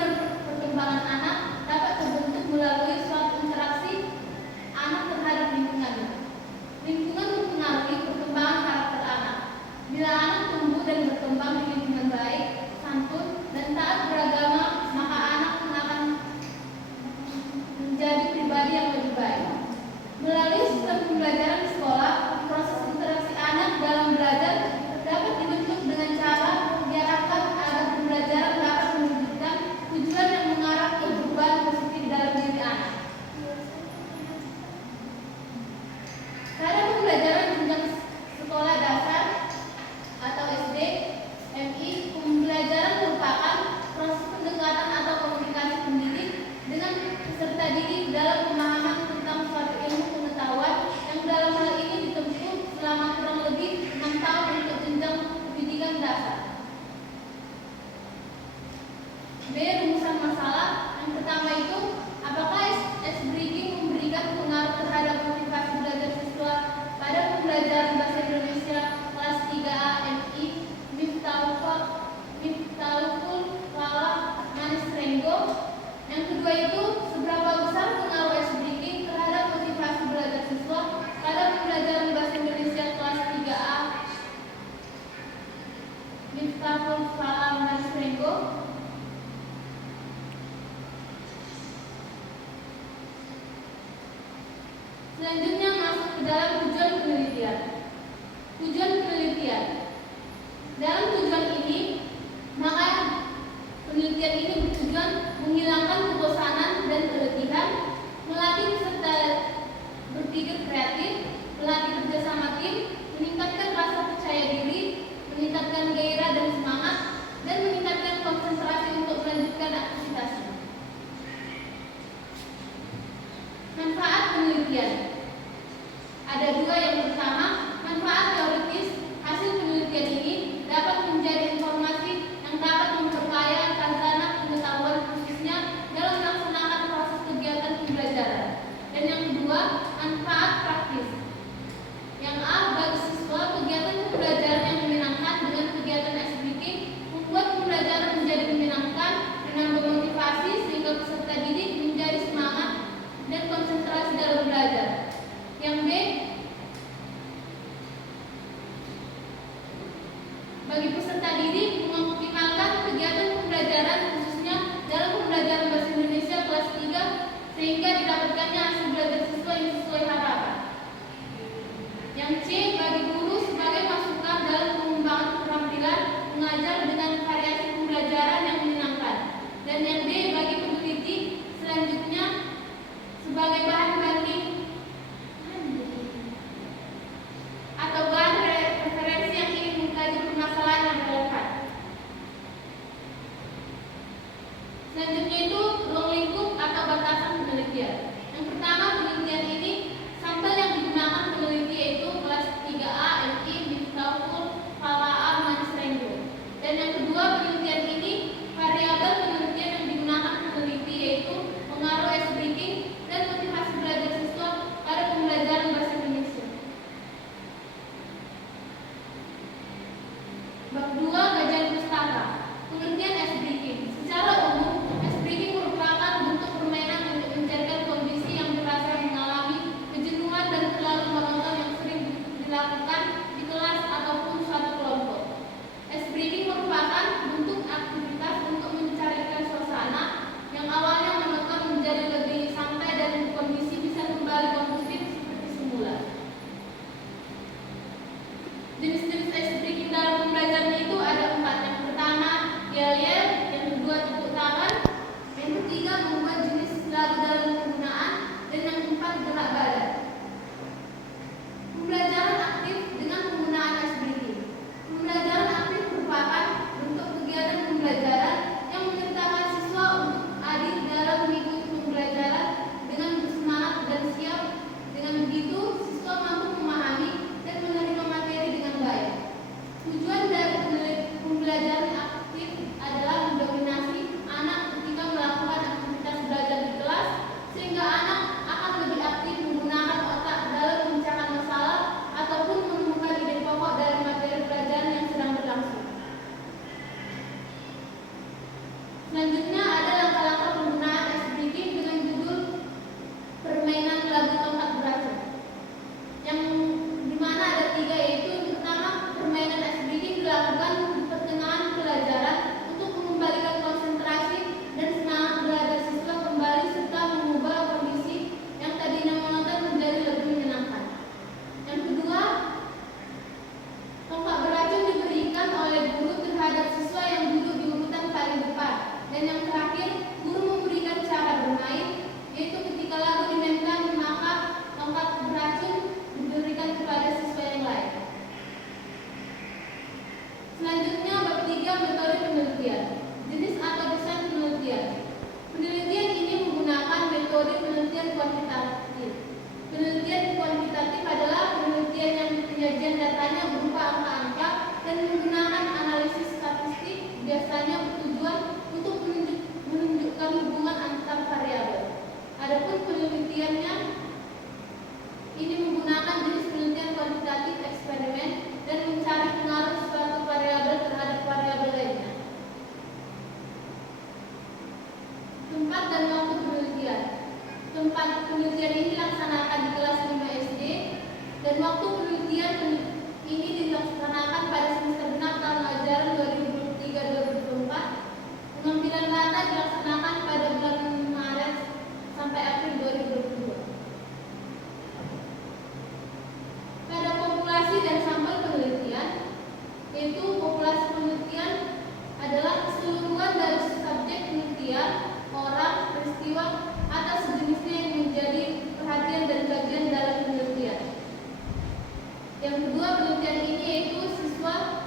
dan perkembangan anak dapat terbentuk melalui suatu interaksi anak terhadap lingkungannya. Lingkungan mempengaruhi perkembangan karakter anak. Bila anak tumbuh dan berkembang di lingkungan baik, santun, dan taat beragama, maka anak akan menjadi pribadi yang lebih baik. Melalui sistem pembelajaran di sekolah, proses interaksi anak dalam belajar dapat dibentuk dengan cara diarahkan agar pembelajaran dapat mewujudkan tujuan yang mengarah ke perubahan positif dalam diri anak. Cara pembelajaran jenjang sekolah dasar atau SD, MI, pembelajaran merupakan proses pendekatan atau komunikasi pendidik dengan peserta didik dalam pemahaman tentang suatu ilmu pengetahuan yang dalam hal ini ditempuh selama kurang lebih 6 tahun untuk jenjang pendidikan dasar. B. Rumusan masalah. Yang pertama itu, apakah S-Breaking memberikan pengaruh terhadap motivasi belajar siswa pada pembelajaran bahasa Indonesia kelas 3A MI Miftahul Falah Manis Renggo? Yang kedua itu, seberapa besar pengaruh S-Breaking terhadap motivasi belajar siswa pada pembelajaran bahasa Indonesia kelas 3A Miftahul Falah Manis Renggo? Selanjutnya masuk ke dalam tujuan penelitian. Tujuan penelitian. Dalam tujuan ini, maka penelitian ini bertujuan menghilangkan kebosanan dan keletihan, melatih peserta berpikir kreatif, melatih kerjasama tim, meningkatkan rasa percaya diri, meningkatkan gairah dan semangat, dan meningkatkan konsentrasi untuk melanjutkan aktivitasnya. Manfaat penelitian. Ada dua. Yang pertama, manfaat teoritis. Hasil penelitian ini dapat menjadi informasi yang dapat memperkaya khazanah pengetahuan khususnya dalam melaksanakan proses kegiatan pembelajaran. Dan yang kedua, manfaat praktis. Yang A, bagi siswa, kegiatan pembelajaran yang menyenangkan dengan kegiatan S-Breaking membuat pembelajaran menjadi menyenangkan dan memotivasi sehingga peserta didik menjadi semangat dan konsentrasi dalam belajar. Yang B, datanya berupa angka-angka dan menggunakan analisis statistik, biasanya bertujuan untuk menunjukkan hubungan antar variabel. Adapun penelitiannya ini menggunakan jenis penelitian kuantitatif eksperimen dan mencari pengaruh suatu variabel terhadap variabel lainnya. Tempat dan waktu penelitian. Tempat penelitian ini dilaksanakan di kelas 5 SD dan waktu penelitian ini dilaksanakan pada semester genap tahun ajaran 2023-2024. Pengambilan data dilaksanakan pada bulan Maret sampai April 2022. Pada populasi dan sampel penelitian, yaitu populasi penelitian adalah keseluruhan dari subjek penelitian, orang, peristiwa, atau sejenisnya yang menjadi perhatian dan bagian dalam penelitian. Yang kedua, penelitian ini yaitu siswa